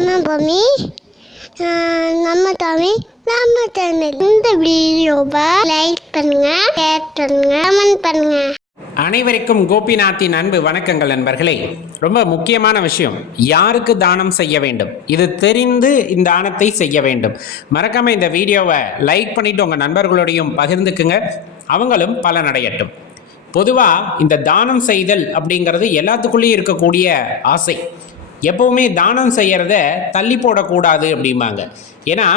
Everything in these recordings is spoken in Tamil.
நம்ம பூமி நம்ம தமிழ் நம்ம சேனல். இந்த வீடியோவை லைக் பண்ணுங்க, ஷேர் பண்ணுங்க, கமெண்ட் பண்ணுங்க. அனைவருக்கும் கோபிநாத்தின் அன்பு வணக்கங்கள் நண்பர்களே. ரொம்ப முக்கியமான விஷயம், யாருக்கு தானம் செய்ய வேண்டும், இது தெரிந்து இந்த தானத்தை செய்ய வேண்டும். மறக்காம இந்த வீடியோவை லைக் பண்ணிட்டு உங்கள் நண்பர்களோடையும் பகிர்ந்துக்குங்க, அவங்களும் பலனடையட்டும். பொதுவாக இந்த தானம் செய்தல் அப்படிங்கிறது எல்லாத்துக்குள்ளேயும் இருக்கக்கூடிய ஆசை. எப்போவுமே தானம் செய்கிறத தள்ளி போடக்கூடாது அப்படிம்பாங்க. ஏன்னா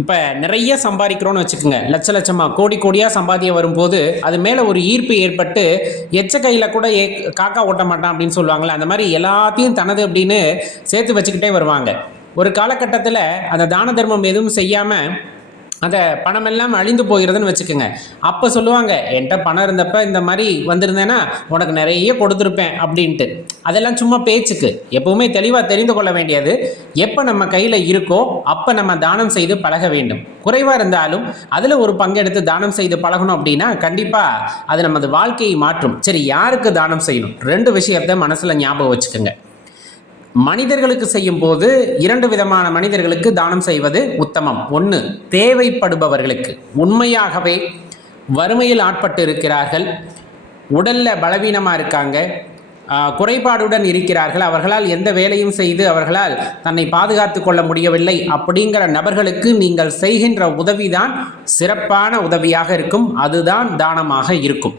இப்போ நிறைய சம்பாதிக்கிறோன்னு வச்சுக்கோங்க, லட்ச லட்சமாக கோடி கோடியாக சம்பாதிக்க வரும்போது அது மேலே ஒரு ஈர்ப்பு ஏற்பட்டு எச்ச கையில் கூட காக்கா ஓட்ட மாட்டான் அப்படின்னு சொல்லுவாங்களே, அந்த மாதிரி எல்லாத்தையும் தனது அப்படின்னு சேர்த்து வச்சுக்கிட்டே வருவாங்க. ஒரு காலகட்டத்தில் அந்த தான தர்மம் எதுவும் செய்யாமல் அந்த பணமெல்லாம் அழிந்து போகிறதுன்னு வச்சுக்கோங்க. அப்போ சொல்லுவாங்க, என்கிட்ட பணம் இருந்தப்போ இந்த மாதிரி வந்திருந்தேன்னா உனக்கு நிறைய கொடுத்துருப்பேன் அப்படின்ட்டு. அதெல்லாம் சும்மா பேச்சுக்கு. எப்போவுமே தெளிவாக தெரிந்து கொள்ள வேண்டியது, எப்போ நம்ம கையில் இருக்கோ அப்போ நம்ம தானம் செய்து பழக வேண்டும். குறைவாக இருந்தாலும் அதில் ஒரு பங்கெடுத்து தானம் செய்து பழகணும் அப்படின்னா கண்டிப்பாக அது நமது வாழ்க்கையை மாற்றும். சரி, யாருக்கு தானம் செய்யணும்? 2 விஷயத்தை மனசில் ஞாபகம் வச்சுக்கோங்க. மனிதர்களுக்கு செய்யும் போது 2 விதமான மனிதர்களுக்கு தானம் செய்வது உத்தமம். 1, தேவைப்படுபவர்களுக்கு, உண்மையாகவே வறுமையில் ஆட்பட்டு இருக்கிறார்கள், உடலில் பலவீனமாக இருக்காங்க, குறைபாடுடன் இருக்கிறார்கள், அவர்களால் எந்த வேலையும் செய்து அவர்களால் தன்னை பாதுகாத்து கொள்ள முடியவில்லை அப்படிங்கிற நபர்களுக்கு நீங்கள் செய்கின்ற உதவிதான் சிறப்பான உதவியாக இருக்கும். அதுதான் தானமாக இருக்கும்.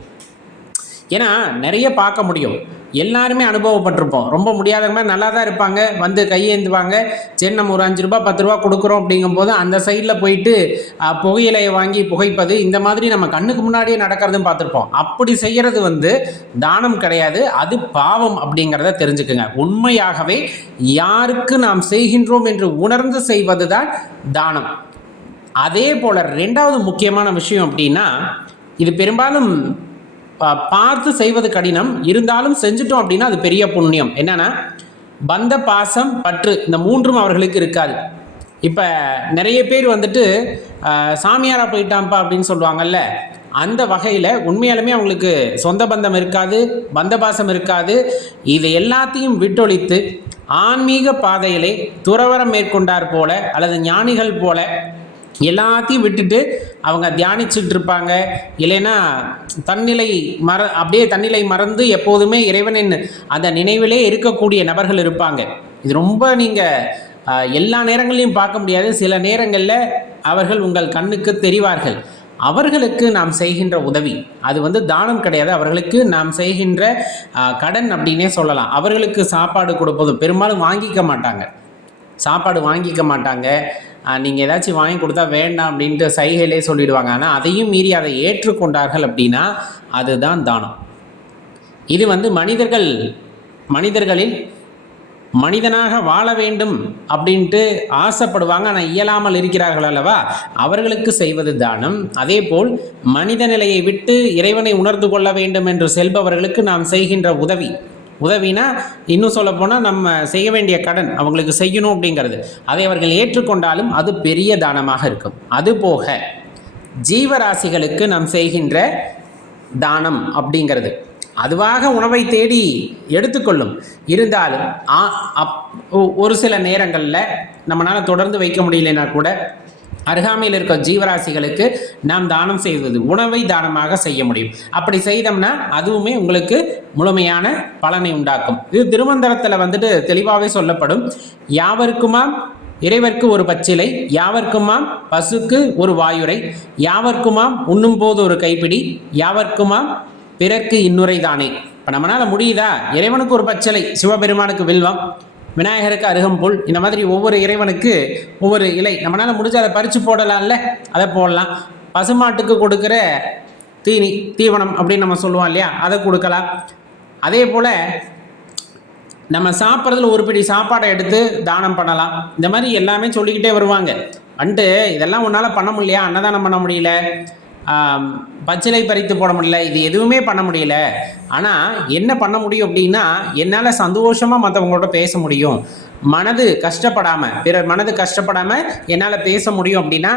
ஏன்னா நிறைய பார்க்க முடியும், எல்லாருமே அனுபவப்பட்டிருப்போம். ரொம்ப முடியாதவங்க நல்லா தான் இருப்பாங்க, வந்து கையேந்துவாங்க, சரி நம்ம ஒரு 5 ரூபா 10 ரூபா கொடுக்குறோம் அப்படிங்கும்போது அந்த சைடில் போயிட்டு புகையிலையை வாங்கி புகைப்பது, இந்த மாதிரி நம்ம கண்ணுக்கு முன்னாடியே நடக்கிறதும் பார்த்துருப்போம். அப்படி செய்கிறது தானம் கிடையாது, அது பாவம் அப்படிங்கிறத தெரிஞ்சுக்குங்க. உண்மையாகவே யாருக்கு நாம் செய்கின்றோம் என்று உணர்ந்து செய்வது தான் தானம். அதே போல் 2வது முக்கியமான விஷயம் அப்படின்னா, இது பெரும்பாலும் பார்த்து செய்வது கடினம், இருந்தாலும் செஞ்சுட்டோம் அப்படின்னா அது பெரிய புண்ணியம். என்னன்னா, பந்த பாசம் பற்று இந்த 3ம் அவர்களுக்கு இருக்காது. இப்போ நிறைய பேர் சாமியாராக போயிட்டான்ப்பா அப்படின்னு சொல்லுவாங்கல்ல, அந்த வகையில் உண்மையாலுமே அவங்களுக்கு சொந்த பந்தம் இருக்காது, பந்த பாசம் இருக்காது. இது எல்லாத்தையும் விட்டொழித்து ஆன்மீக பாதையிலே துறவரம் மேற்கொண்டார் போல அல்லது ஞானிகள் போல எல்லாத்தையும் விட்டுட்டு அவங்க தியானிச்சுட்டு இருப்பாங்க. இல்லைன்னா அப்படியே தன்னிலை மறந்து எப்போதுமே இறைவனின் அந்த நினைவிலே இருக்கக்கூடிய நபர்கள் இருப்பாங்க. இது ரொம்ப நீங்கள் எல்லா நேரங்களையும் பார்க்க முடியாது. சில நேரங்களில் அவர்கள் உங்கள் கண்ணுக்கு தெரிவார்கள். அவர்களுக்கு நாம் செய்கின்ற உதவி அது தானம் கிடையாது, அவர்களுக்கு நாம் செய்கின்ற கடன் அப்படின்னே சொல்லலாம். அவர்களுக்கு சாப்பாடு கொடுப்பது பெரும்பாலும் சாப்பாடு வாங்கிக்க மாட்டாங்க. நீங்கள் ஏதாச்சும் வாங்கி கொடுத்தா வேண்டாம் அப்படின்ட்டு சைகையிலே சொல்லிடுவாங்க. ஆனால் அதையும் மீறி அதை ஏற்றுக்கொண்டார்கள் அப்படின்னா அதுதான் தானம். இது மனிதர்களில் மனிதனாக வாழ வேண்டும் அப்படின்ட்டு ஆசைப்படுவாங்க, ஆனால் இயலாமல் இருக்கிறார்கள் அல்லவா, அவர்களுக்கு செய்வது தானம். அதே போல் மனித நிலையை விட்டு இறைவனை உணர்ந்து கொள்ள வேண்டும் என்று செல்பவர்களுக்கு நாம் செய்கின்ற உதவினா இன்னும் சொல்ல போனால் நம்ம செய்ய வேண்டிய கடன் அவங்களுக்கு செய்யணும் அப்படிங்கிறது, அதை அவர்கள் ஏற்றுக்கொண்டாலும் அது பெரிய தானமாக இருக்கும். அதுபோக ஜீவராசிகளுக்கு நாம் செய்கின்ற தானம் அப்படிங்கிறது அதுவாக உணவை தேடி எடுத்துக்கொள்ளும். இருந்தாலும் ஒரு சில நேரங்களில் நம்மளால் தொடர்ந்து வைக்க முடியலன்னா கூட அருகாமையில் இருக்க ஜீவராசிகளுக்கு நாம் தானம் செய்வது, உணவை தானமாக செய்ய முடியும். அப்படி செய்தோம்னா அதுவுமே உங்களுக்கு முழுமையான பலனை உண்டாக்கும். இது திருமந்திரத்தில் தெளிவாகவே சொல்லப்படும். யாவருக்குமாம் இறைவர்க்கு ஒரு பச்சிலை, யாவர்க்குமாம் பசுக்கு ஒரு வாயுரை, யாவர்க்குமாம் உண்ணும் போது ஒரு கைப்பிடி, யாவர்க்குமாம் பிறர்க்கு இன்னுரை தானே. இப்போ நம்மளால் முடியுதா? இறைவனுக்கு ஒரு பச்சிலை, சிவபெருமானுக்கு வில்வம், விநாயகருக்கு அருகம்புல், இந்த மாதிரி ஒவ்வொரு இறைவனுக்கு ஒவ்வொரு இலை நம்மளால் முடிஞ்ச அதை பறித்து போடலாம்ல, அதை போடலாம். பசுமாட்டுக்கு கொடுக்குற தீவனம் அப்படின்னு நம்ம சொல்லுவோம் இல்லையா, அதை கொடுக்கலாம். அதே போல் நம்ம சாப்பிட்றதுல ஒரு பிடி சாப்பாடை எடுத்து தானம் பண்ணலாம். இந்த மாதிரி எல்லாமே சொல்லிக்கிட்டே வருவாங்க. இதெல்லாம் உன்னால் பண்ண முடியலையா? அன்னதானம் பண்ண முடியல, பச்சிலை பறித்து போட முடியல, இது எதுவுமே பண்ண முடியல. ஆனால் என்ன பண்ண முடியும் அப்படின்னா, என்னால் சந்தோஷமாக மற்றவங்களோட பேச முடியும், மனது கஷ்டப்படாமல், பிறர் மனது கஷ்டப்படாமல் என்னால் பேச முடியும் அப்படின்னா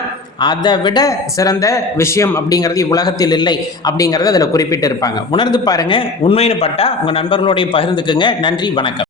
அதை விட சிறந்த விஷயம் அப்படிங்கிறது உலகத்தில் இல்லை அப்படிங்கிறது அதில் குறிப்பிட்டு இருப்பாங்க. உணர்ந்து பாருங்கள், உண்மைன்னு பட்டால் உங்கள் நண்பர்களோடைய பகிர்ந்துக்குங்க. நன்றி, வணக்கம்.